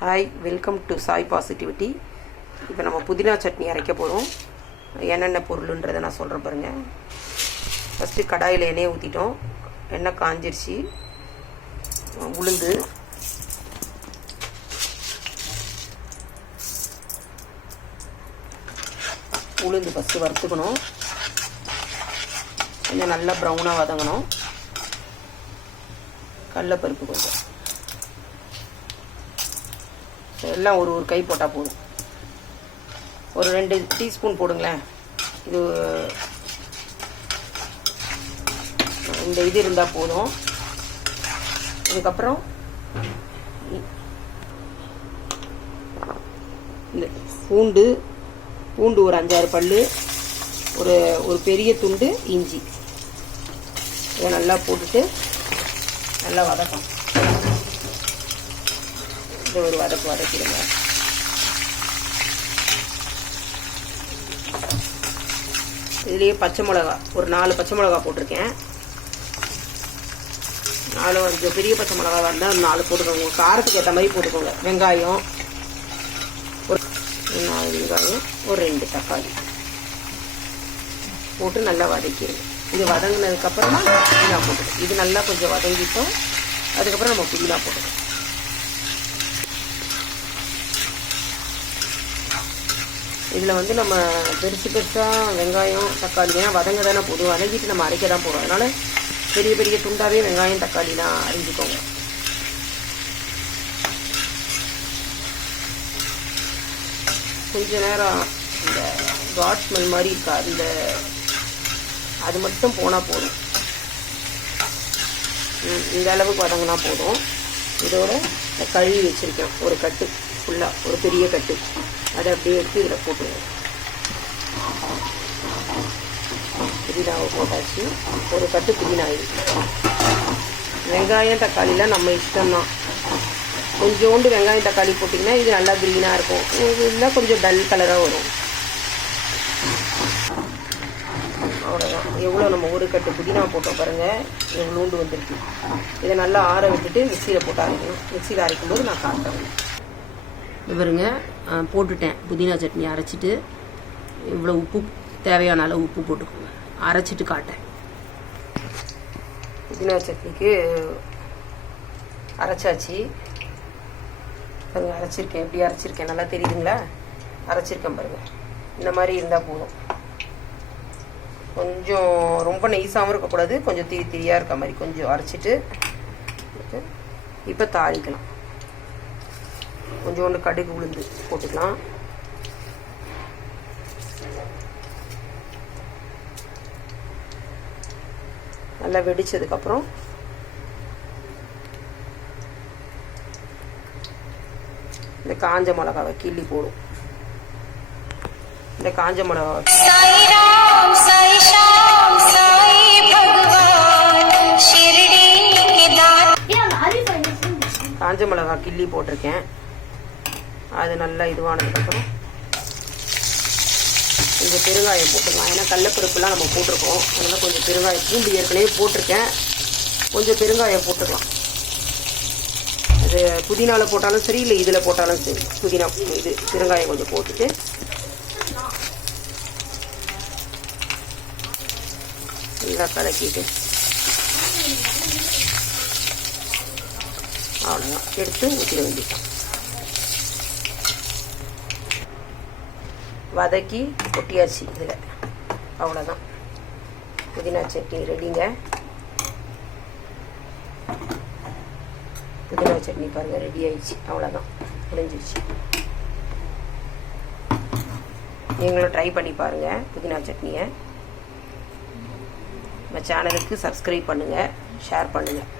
Hi, welcome to Sai positivity. இப்போ நம்ம புதினா சட்னி அரைக்க போகிறோம். என்னென்ன பொருளுன்றதை நான் சொல்கிறேன் பாருங்கள். ஃபஸ்ட்டு கடாயில் எண்ணெயை ஊற்றிட்டோம். எண்ணெய் காஞ்சிருச்சு. உளுந்து, ஃபஸ்ட்டு வறுத்துக்கணும். கொஞ்சம் நல்லா ப்ரௌனாக வதங்கணும். கடலைப்பருப்பு கொஞ்சம், எல்லாம் ஒரு கை போட்டால் போதும். ஒரு 2 டீஸ்பூன் போடுங்களேன். இது இந்த இது இருந்தால் போதும். இதுக்கப்புறம் இந்த பூண்டு ஒரு 5-6 பல்லு, ஒரு பெரிய துண்டு இஞ்சி, இதை நல்லா போட்டுட்டு நல்லா வதக்கணும். இதை ஒரு வதக்கிடுங்க. இதுலேயே பச்சை மிளகா, ஒரு 4 பச்சை மிளகா போட்டிருக்கேன். 4-5 பெரிய பச்சை மிளகாவாக இருந்தால் 4 போட்டுக்கோங்க. காரத்துக்கு ஏற்ற மாதிரி போட்டுக்கோங்க. வெங்காயம் ஒரு 4 வெங்காயம், ஒரு 2 தக்காளி போட்டு நல்லா வதக்கிடுங்க. இது வதங்கினதுக்கப்புறமா புதினா போட்டுக்கணும். இது நல்லா கொஞ்சம் வதங்கிட்டோம். அதுக்கப்புறம் நம்ம புதினா போட்டுக்கணும். இதில் நம்ம பெருசாக வெங்காயம் தக்காளிலாம் வதங்க தானே போதும். வதங்கிட்டு நம்ம அரைக்க தான் போகிறோம். அதனால் பெரிய துண்டாகவே வெங்காயம் தக்காளிலாம் அரிஞ்சிக்கோங்க. கொஞ்ச நேரம் இந்த காட் ஸ்மெல் மாதிரி இருக்கா, அது மட்டும் போனால் போதும். இந்த அளவுக்கு வதங்கினா போதும். இதோட கழுவி வச்சுருக்கேன் ஒரு கட்டு ஃபுல்லாக, ஒரு பெரிய கட்டு. அதை அப்படியே எடுத்து இதில் போட்டுருவோம். புதினாவை போட்டாச்சு. ஒரு கட்டு புதினா. வெங்காயம் தக்காளிலாம் நம்ம இஷ்டம்தான். கொஞ்சோண்டு வெங்காயம் தக்காளி போட்டிங்கன்னா இது நல்லா க்ரீனாக இருக்கும். இல்லை கொஞ்சம் டல் கலராக வரும். அவ்வளோதான். எவ்வளோ நம்ம ஒரு கட்டு புதினா போட்டோம் பாருங்கள், எவ்வளோண்டு வந்துருக்கு. இதை நல்லா ஆற விட்டுட்டு மிக்சியில் போட்டு அரைக்கணும். மிக்சியில் அரைக்கும்போது நான் காட்டுறேன். இவருங்க போட்டுட்டேன். புதினா சட்னி அரைச்சிட்டு இவ்வளோ உப்பு, தேவையான அளவு உப்பு போட்டுக்கோங்க. அரைச்சிட்டு காட்டேன். புதினா சட்னிக்கு அரைச்சாச்சு பாருங்கள். அரைச்சிருக்கேன். எப்படி அரைச்சிருக்கேன் நல்லா தெரியுதுங்களா? அரைச்சிருக்கேன் பாருங்கள். இந்த மாதிரி இருந்தால் போதும். கொஞ்சம் ரொம்ப நெய்ஸாகவும் இருக்கக்கூடாது, கொஞ்சம் திரியாக இருக்க மாதிரி கொஞ்சம் அரைச்சிட்டு இப்போ தாளிக்கலாம். கொஞ்சோண்டு கடுகு உளுந்து போட்டுக்கலாம். நல்லா வெடிச்சதுக்கப்புறம் இந்த காஞ்ச மிளகாவை கிள்ளி போடும். இந்த காஞ்ச மிளகாவை காஞ்ச மிளகா கிள்ளி போட்டிருக்கேன். அது நல்லா இதுவானதுக்கப்புறம் கொஞ்சம் பெருங்காயம் போட்டுக்கலாம். ஏன்னா கடலைப்பருப்புலாம் நம்ம போட்டிருக்கோம். அதனால் கொஞ்சம் பெருங்காயம், பூண்டு ஏற்கனவே போட்டிருக்கேன், கொஞ்சம் பெருங்காயம் போட்டுக்கலாம். அது புதினாவில் போட்டாலும் சரி, இல்லை இதில் போட்டாலும் சரி, புதினா இது பெருங்காயம் கொஞ்சம் போட்டுட்டு நல்லா கலக்கிட்டு அவ்வளோதான், எடுத்து ஊற்றிட வேண்டியதான். வதக்கி கொட்டியாச்சு இதில். அவ்வளோதான், புதினா சட்னி ரெடிங்க. புதினா சட்னி பாருங்கள் ரெடி ஆயிடுச்சு. அவ்வளோதான், முடிஞ்சிடுச்சு. நீங்களும் ட்ரை பண்ணி பாருங்கள் புதினா சட்னியை. நம்ம சேனலுக்கு சப்ஸ்கிரைப் பண்ணுங்கள், ஷேர் பண்ணுங்கள்.